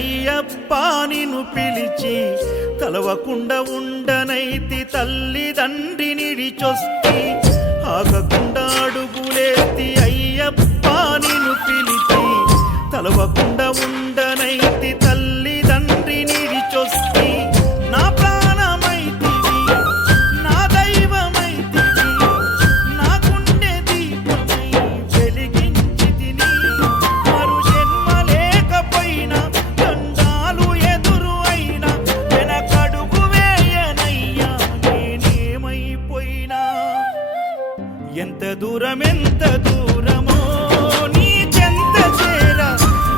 అయ్యప్ప నిన్ను పిలిచి తలవకుండా ఉండనైతి తల్లిదండ్రి నిడిచొస్తి ఆగకుండా అడుగులేతి అయ్యప్ప నిన్ను పిలిచి తలవకుండా ఉండనైతి తల్లిదండ్రి నిడిచొస్తి నా ప్రాణమైతివి నా దైవమైతివి నా గుండె దీపమై వెలిగించితిని మరు జన్మ లేకపోయినా దండాలు ఎదురు అయినా వెనకడుగు వేయనయ్యా నేనేమైపోయినా ఎంత దూరమో నీ చెంత చేర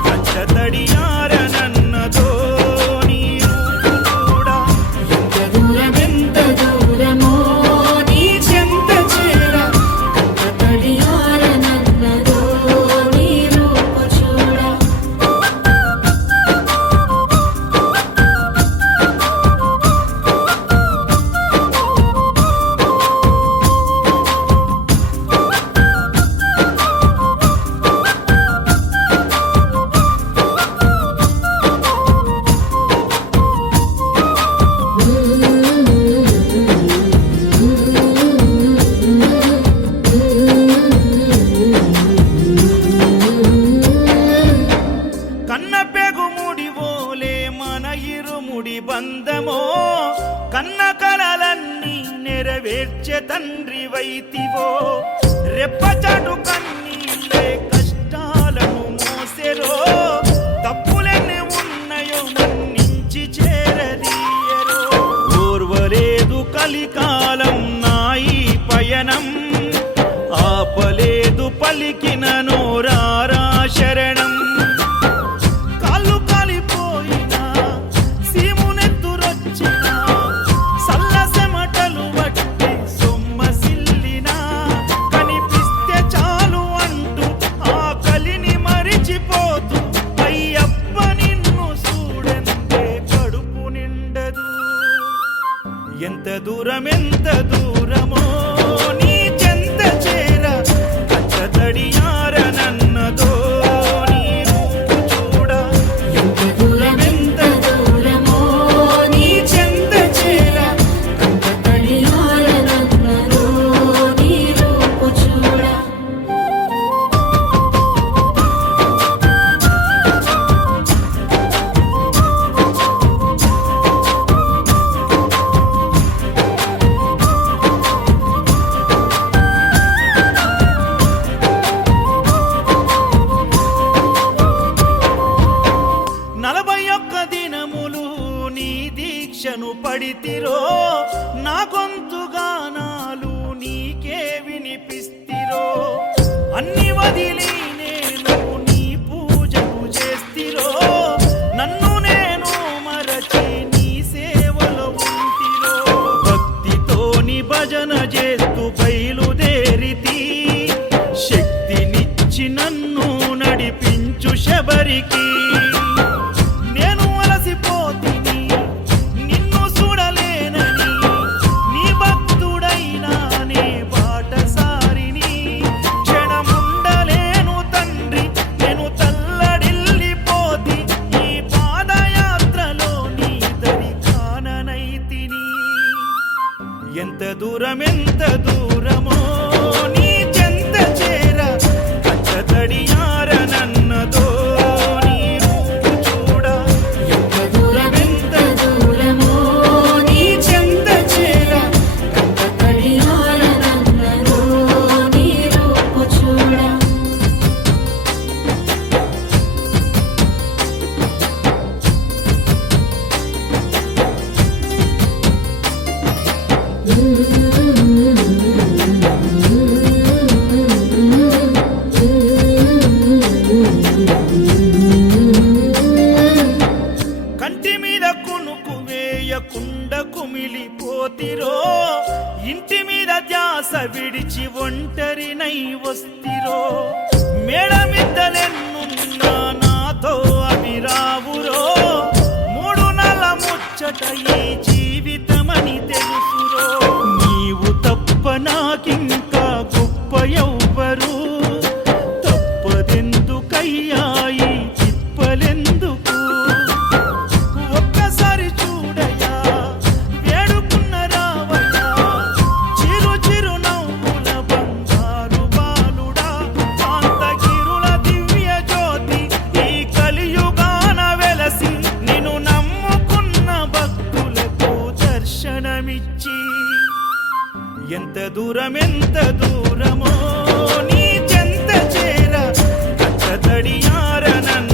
కంట తడియారనన్నదో నీ కూడా ఎంత దూరమో నీ చెంత చేర కంట తడియారనన్నదో నీ రూపు చూడ బంధమో కన్న కలలన్నీ నెరవేర్చే తండ్రి వైతివో రెప్పచాటు కన్నీళ్ళే కష్టాలను మోసెరో తప్పులెన్ని ఉన్నాయో మన్నించి చేరదీయరో ఓర్వలేదు కలికాలం నాయి పయనం ఆపలేదు పలికిన నోరారా శరణం ఎంత దూరమో నీ చెంత చేర కంట తడియారనన్నదో నీ రూపు చూడ ఎంత దూరమో నీ చెంత చేర కంట తడియారనన్నదో నీ రూపు చూడ దీక్షను పడితిరో నా గొంతుగానాలు నీకే వినిపిస్తిరో అన్ని వదిలి నేను నీ పూజలు చేస్తిరో నన్ను నేను మరచి నీ సేవలో ఉంటిరో భక్తితోని భజన చేస్తూ బయలుదేరితి శక్తినిచ్చి నన్ను నడిపించు శబరికి ఎంత దూరమో నీ చెంత చేర కంట తడియారనన్నదో నీ రూపు చూడ ఎంత దూరమో నీ చెంత చేర కంట తడియారనన్నదో నీ రూపు చూడ కంటి మీద కునుకు వేయకుండా కుమిలిపోతిరో ఇంటి మీద ధ్యాస విడిచి ఒంటరినై వస్తిరో మేడమిద్దలెన్నున్నా నాతో అవి రావురో మూడు నల ముచ్చట ఈ జీవితమని తెలుసురో నీవు తప్ప నాకింకా గొప్ప ఎవ్వరు తప్పదెందుకయ్యా ఈ తిప్పలెందుకు దినమెంత దూరమో నీ చెంత చేర కచ్చ తడియారనన్న